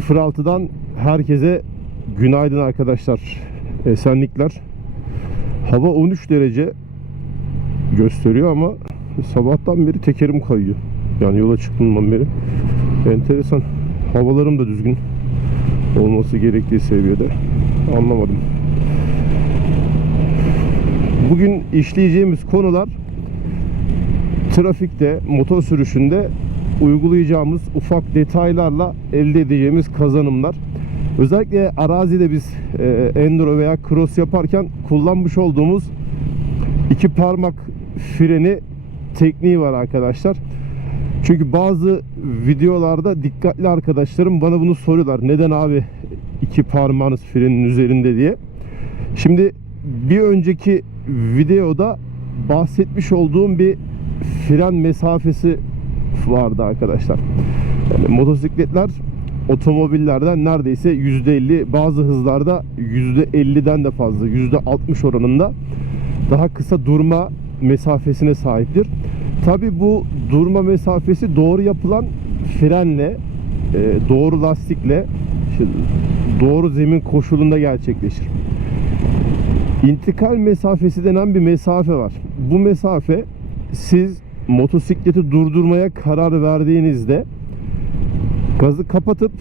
06'dan herkese günaydın arkadaşlar. Esenlikler. Hava 13 derece gösteriyor ama sabahtan beri tekerim kayıyor. Yani yola çıktığımdan beri. Enteresan. Havalarım da düzgün olması gerektiği seviyede. Anlamadım. Bugün işleyeceğimiz konular trafikte, motor sürüşünde uygulayacağımız ufak detaylarla elde edeceğimiz kazanımlar. Özellikle arazide biz e, enduro veya cross yaparken kullanmış olduğumuz iki parmak freni tekniği var arkadaşlar. Çünkü bazı videolarda dikkatli arkadaşlarım bana bunu soruyorlar. Neden abi iki parmağınız frenin üzerinde diye. Şimdi bir önceki videoda bahsetmiş olduğum bir fren mesafesi vardı arkadaşlar. Yani motosikletler otomobillerden neredeyse %50 bazı hızlarda %50'den de fazla %60 oranında daha kısa durma mesafesine sahiptir. Tabi bu durma mesafesi doğru yapılan frenle e, doğru lastikle doğru zemin koşulunda gerçekleşir. İntikal mesafesi denen bir mesafe var. Bu mesafe siz motosikleti durdurmaya karar verdiğinizde gazı kapatıp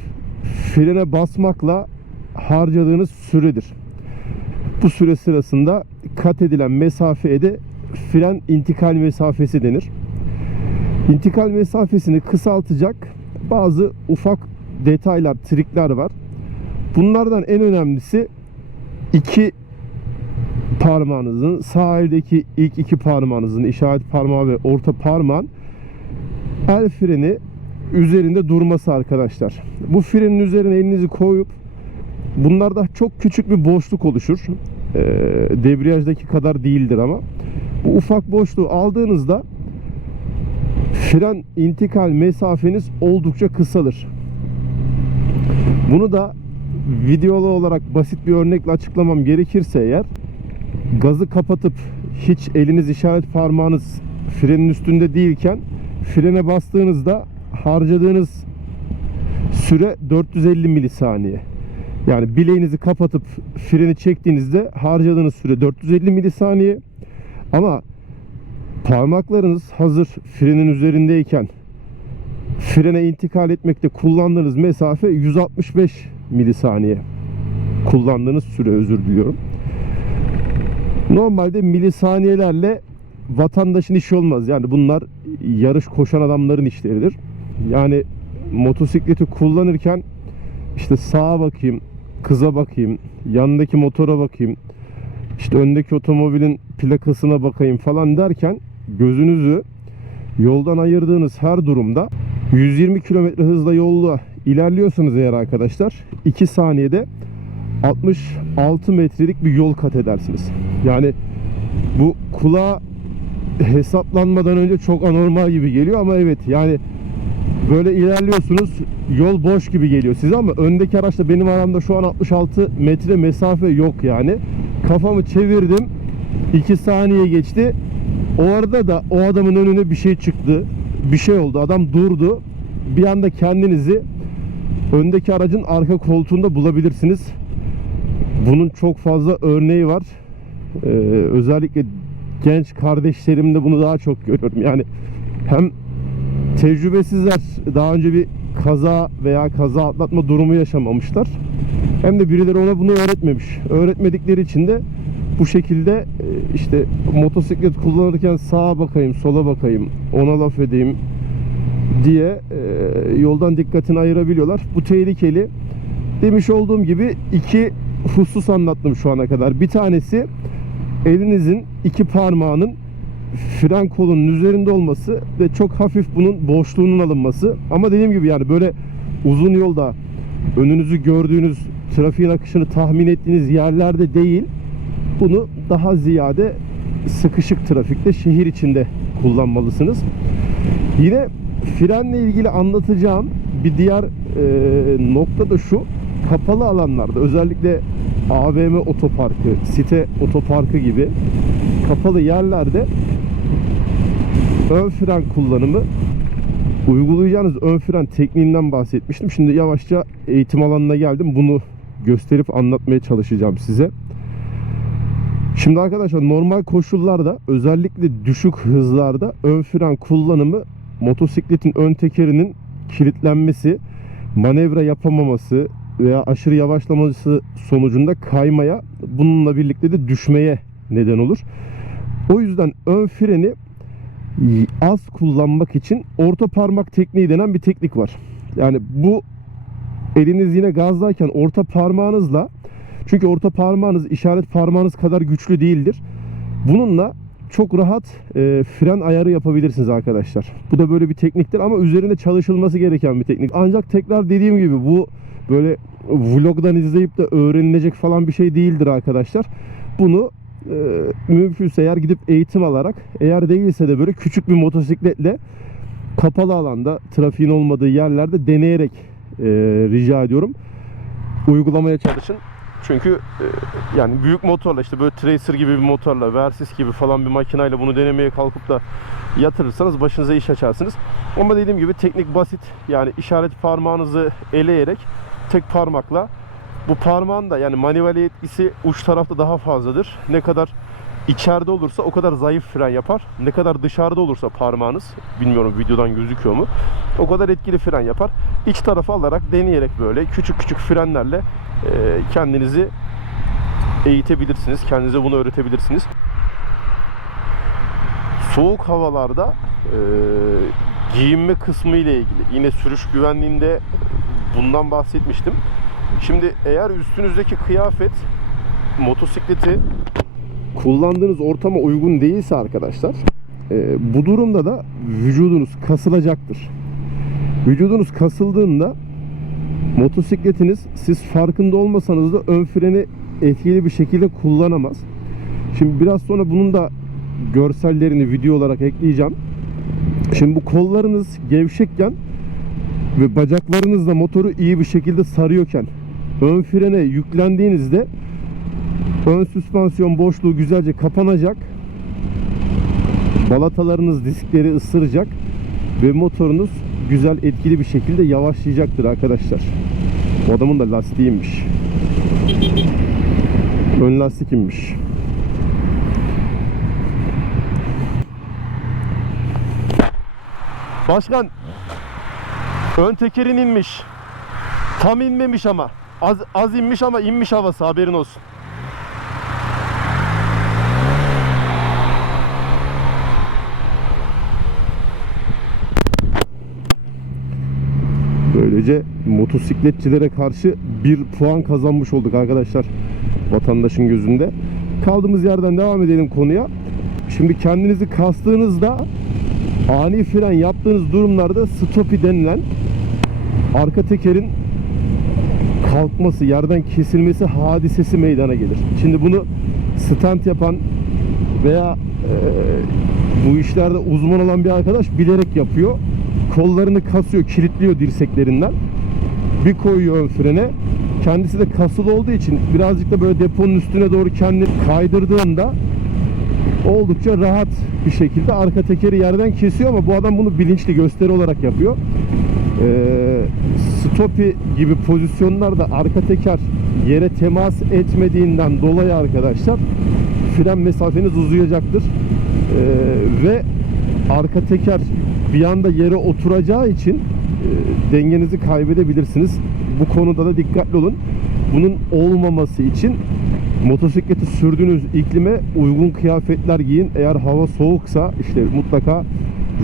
frene basmakla harcadığınız süredir. Bu süre sırasında kat edilen mesafeye de fren intikal mesafesi denir. İntikal mesafesini kısaltacak bazı ufak detaylar, trikler var. Bunlardan en önemlisi iki parmağınızın sağ eldeki ilk iki parmağınızın işaret parmağı ve orta parmağın el freni üzerinde durması arkadaşlar. Bu frenin üzerine elinizi koyup bunlarda çok küçük bir boşluk oluşur. Ee, debriyajdaki kadar değildir ama. Bu ufak boşluğu aldığınızda fren intikal mesafeniz oldukça kısalır. Bunu da videolu olarak basit bir örnekle açıklamam gerekirse eğer gazı kapatıp hiç eliniz işaret parmağınız frenin üstünde değilken frene bastığınızda harcadığınız süre 450 milisaniye. Yani bileğinizi kapatıp freni çektiğinizde harcadığınız süre 450 milisaniye. Ama parmaklarınız hazır frenin üzerindeyken frene intikal etmekte kullandığınız mesafe 165 milisaniye. Kullandığınız süre özür diliyorum. Normalde milisaniyelerle vatandaşın işi olmaz. Yani bunlar yarış koşan adamların işleridir. Yani motosikleti kullanırken işte sağa bakayım, kıza bakayım, yanındaki motora bakayım, işte öndeki otomobilin plakasına bakayım falan derken gözünüzü yoldan ayırdığınız her durumda 120 km hızla yolla ilerliyorsanız eğer arkadaşlar 2 saniyede 66 metrelik bir yol kat edersiniz. Yani bu kulağa hesaplanmadan önce çok anormal gibi geliyor ama evet yani böyle ilerliyorsunuz yol boş gibi geliyor size ama öndeki araçla benim aramda şu an 66 metre mesafe yok yani. Kafamı çevirdim 2 saniye geçti. O arada da o adamın önüne bir şey çıktı. Bir şey oldu. Adam durdu. Bir anda kendinizi öndeki aracın arka koltuğunda bulabilirsiniz. Bunun çok fazla örneği var. Ee, özellikle genç kardeşlerimde bunu daha çok görüyorum. Yani hem tecrübesizler daha önce bir kaza veya kaza atlatma durumu yaşamamışlar. Hem de birileri ona bunu öğretmemiş. Öğretmedikleri için de bu şekilde e, işte motosiklet kullanırken sağa bakayım, sola bakayım, ona laf edeyim diye e, yoldan dikkatini ayırabiliyorlar. Bu tehlikeli. Demiş olduğum gibi iki husus anlattım şu ana kadar. Bir tanesi elinizin iki parmağının fren kolunun üzerinde olması ve çok hafif bunun boşluğunun alınması. Ama dediğim gibi yani böyle uzun yolda önünüzü gördüğünüz trafiğin akışını tahmin ettiğiniz yerlerde değil bunu daha ziyade sıkışık trafikte şehir içinde kullanmalısınız. Yine frenle ilgili anlatacağım bir diğer e, nokta da şu kapalı alanlarda özellikle AVM otoparkı, site otoparkı gibi kapalı yerlerde ön fren kullanımı Uygulayacağınız ön fren tekniğinden bahsetmiştim. Şimdi yavaşça eğitim alanına geldim. Bunu gösterip anlatmaya çalışacağım size. Şimdi arkadaşlar normal koşullarda özellikle düşük hızlarda ön fren kullanımı motosikletin ön tekerinin kilitlenmesi, manevra yapamaması veya aşırı yavaşlaması sonucunda kaymaya bununla birlikte de düşmeye neden olur. O yüzden ön freni az kullanmak için orta parmak tekniği denen bir teknik var. Yani bu eliniz yine gazdayken orta parmağınızla çünkü orta parmağınız işaret parmağınız kadar güçlü değildir. Bununla çok rahat e, fren ayarı yapabilirsiniz arkadaşlar. Bu da böyle bir tekniktir ama üzerinde çalışılması gereken bir teknik. Ancak tekrar dediğim gibi bu böyle vlogdan izleyip de öğrenilecek falan bir şey değildir arkadaşlar. Bunu e, mümkünse eğer gidip eğitim alarak eğer değilse de böyle küçük bir motosikletle kapalı alanda trafiğin olmadığı yerlerde deneyerek e, rica ediyorum uygulamaya çalışın. Çünkü e, yani büyük motorla işte böyle Tracer gibi bir motorla, Versys gibi falan bir makinayla bunu denemeye kalkıp da yatırırsanız başınıza iş açarsınız. Ama dediğim gibi teknik basit. Yani işaret parmağınızı eleyerek tek parmakla bu parmağın da yani maniveli etkisi uç tarafta daha fazladır. Ne kadar içeride olursa o kadar zayıf fren yapar. Ne kadar dışarıda olursa parmağınız, bilmiyorum videodan gözüküyor mu, o kadar etkili fren yapar. İç tarafa alarak deneyerek böyle küçük küçük frenlerle e, kendinizi eğitebilirsiniz. Kendinize bunu öğretebilirsiniz. Soğuk havalarda e, giyinme kısmı ile ilgili yine sürüş güvenliğinde bundan bahsetmiştim. Şimdi eğer üstünüzdeki kıyafet motosikleti kullandığınız ortama uygun değilse arkadaşlar e, bu durumda da vücudunuz kasılacaktır. Vücudunuz kasıldığında motosikletiniz siz farkında olmasanız da ön freni etkili bir şekilde kullanamaz. Şimdi biraz sonra bunun da görsellerini video olarak ekleyeceğim. Şimdi bu kollarınız gevşekken ve bacaklarınız da motoru iyi bir şekilde sarıyorken ön frene yüklendiğinizde ön süspansiyon boşluğu güzelce kapanacak. Balatalarınız diskleri ısıracak ve motorunuz güzel etkili bir şekilde yavaşlayacaktır arkadaşlar. Bu adamın da lastiğiymiş. Ön lastik inmiş. Başkan ön tekerin inmiş. Tam inmemiş ama. Az, az inmiş ama inmiş havası haberin olsun. Böylece motosikletçilere karşı bir puan kazanmış olduk arkadaşlar vatandaşın gözünde. Kaldığımız yerden devam edelim konuya. Şimdi kendinizi kastığınızda ani fren yaptığınız durumlarda stopi denilen arka tekerin kalkması, yerden kesilmesi hadisesi meydana gelir. Şimdi bunu stand yapan veya e, bu işlerde uzman olan bir arkadaş bilerek yapıyor. Kollarını kasıyor, kilitliyor dirseklerinden. Bir koyuyor ön frene. Kendisi de kasılı olduğu için birazcık da böyle deponun üstüne doğru kendini kaydırdığında oldukça rahat bir şekilde arka tekeri yerden kesiyor ama bu adam bunu bilinçli gösteri olarak yapıyor. Ee, stopi gibi pozisyonlarda arka teker yere temas etmediğinden dolayı arkadaşlar fren mesafeniz uzayacaktır. Ee, ve arka teker bir anda yere oturacağı için e, dengenizi kaybedebilirsiniz. Bu konuda da dikkatli olun. Bunun olmaması için motosikleti sürdüğünüz iklime uygun kıyafetler giyin. Eğer hava soğuksa işte mutlaka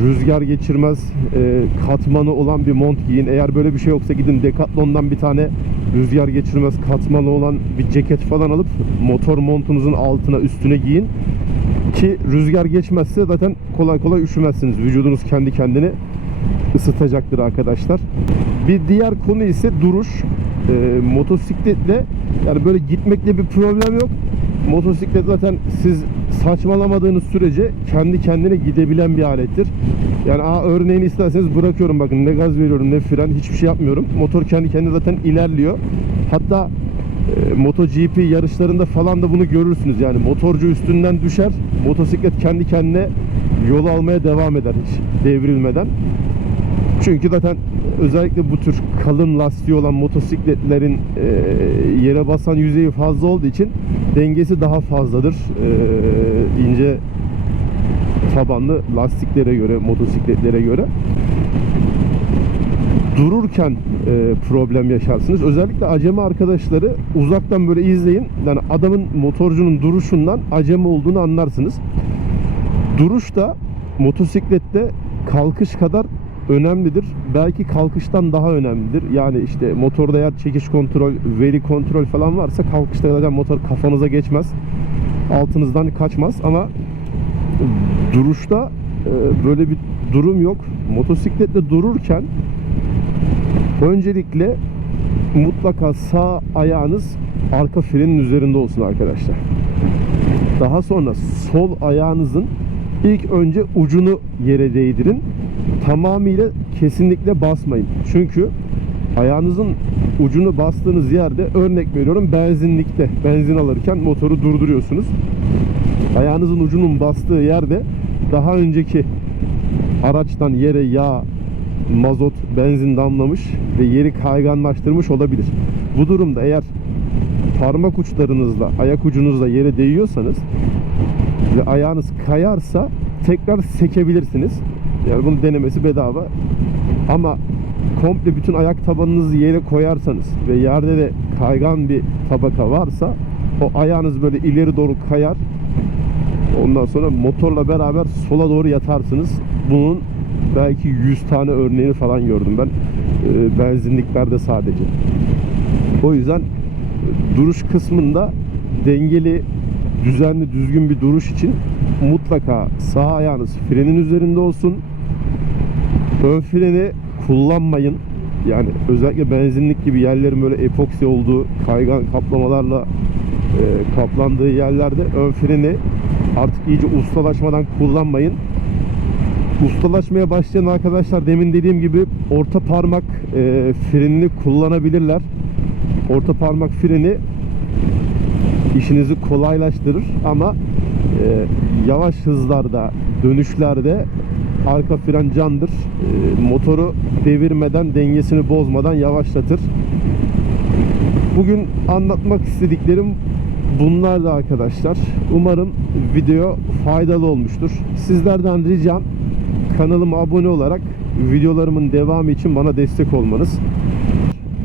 rüzgar geçirmez e, katmanı olan bir mont giyin. Eğer böyle bir şey yoksa gidin Decathlon'dan bir tane rüzgar geçirmez katmanı olan bir ceket falan alıp motor montunuzun altına üstüne giyin. Ki rüzgar geçmezse zaten kolay kolay üşümezsiniz. Vücudunuz kendi kendini ısıtacaktır arkadaşlar. Bir diğer konu ise duruş. E, motosikletle yani böyle gitmekle bir problem yok. Motosiklet zaten siz saçmalamadığınız sürece kendi kendine gidebilen bir alettir. Yani aa, örneğini isterseniz bırakıyorum bakın ne gaz veriyorum ne fren hiçbir şey yapmıyorum. Motor kendi kendine zaten ilerliyor. Hatta e, MotoGP yarışlarında falan da bunu görürsünüz. Yani motorcu üstünden düşer, motosiklet kendi kendine yol almaya devam eder hiç devrilmeden. Çünkü zaten özellikle bu tür kalın lastiği olan motosikletlerin e, yere basan yüzeyi fazla olduğu için dengesi daha fazladır. E, ince tabanlı lastiklere göre, motosikletlere göre dururken e, problem yaşarsınız. Özellikle acemi arkadaşları uzaktan böyle izleyin. Yani adamın motorcunun duruşundan acemi olduğunu anlarsınız. Duruş da motosiklette kalkış kadar önemlidir. Belki kalkıştan daha önemlidir. Yani işte motorda eğer çekiş kontrol, veri kontrol falan varsa kalkışta zaten motor kafanıza geçmez. Altınızdan kaçmaz ama duruşta e, böyle bir durum yok. Motosiklette dururken öncelikle mutlaka sağ ayağınız arka frenin üzerinde olsun arkadaşlar. Daha sonra sol ayağınızın ilk önce ucunu yere değdirin. Tamamıyla kesinlikle basmayın. Çünkü ayağınızın ucunu bastığınız yerde örnek veriyorum benzinlikte benzin alırken motoru durduruyorsunuz. Ayağınızın ucunun bastığı yerde daha önceki araçtan yere yağ, mazot, benzin damlamış ve yeri kayganlaştırmış olabilir. Bu durumda eğer parmak uçlarınızla, ayak ucunuzla yere değiyorsanız ve ayağınız kayarsa tekrar sekebilirsiniz. Yani bunun denemesi bedava. Ama komple bütün ayak tabanınızı yere koyarsanız ve yerde de kaygan bir tabaka varsa o ayağınız böyle ileri doğru kayar. Ondan sonra motorla beraber sola doğru yatarsınız. Bunun belki 100 tane örneğini falan gördüm ben. Ee, benzinliklerde sadece. O yüzden duruş kısmında dengeli, düzenli, düzgün bir duruş için mutlaka sağ ayağınız frenin üzerinde olsun. Ön freni kullanmayın. Yani özellikle benzinlik gibi yerlerin böyle epoksi olduğu kaygan kaplamalarla e, kaplandığı yerlerde ön freni artık iyice ustalaşmadan kullanmayın. Ustalaşmaya başlayan arkadaşlar demin dediğim gibi orta parmak e, frenini kullanabilirler. Orta parmak freni işinizi kolaylaştırır ama e, yavaş hızlarda, dönüşlerde arka fren candır. E, motoru devirmeden, dengesini bozmadan yavaşlatır. Bugün anlatmak istediklerim bunlar da arkadaşlar. Umarım video faydalı olmuştur. Sizlerden ricam kanalıma abone olarak videolarımın devamı için bana destek olmanız.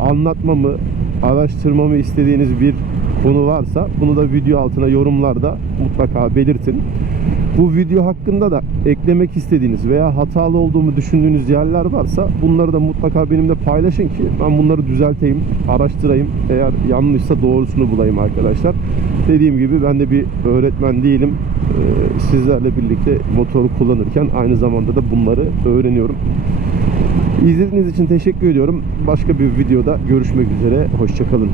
Anlatmamı, araştırmamı istediğiniz bir konu varsa bunu da video altına yorumlarda mutlaka belirtin. Bu video hakkında da eklemek istediğiniz veya hatalı olduğumu düşündüğünüz yerler varsa bunları da mutlaka benimle paylaşın ki ben bunları düzelteyim, araştırayım. Eğer yanlışsa doğrusunu bulayım arkadaşlar. Dediğim gibi ben de bir öğretmen değilim. Ee, Sizlerle birlikte motoru kullanırken aynı zamanda da bunları öğreniyorum. İzlediğiniz için teşekkür ediyorum. Başka bir videoda görüşmek üzere. Hoşçakalın.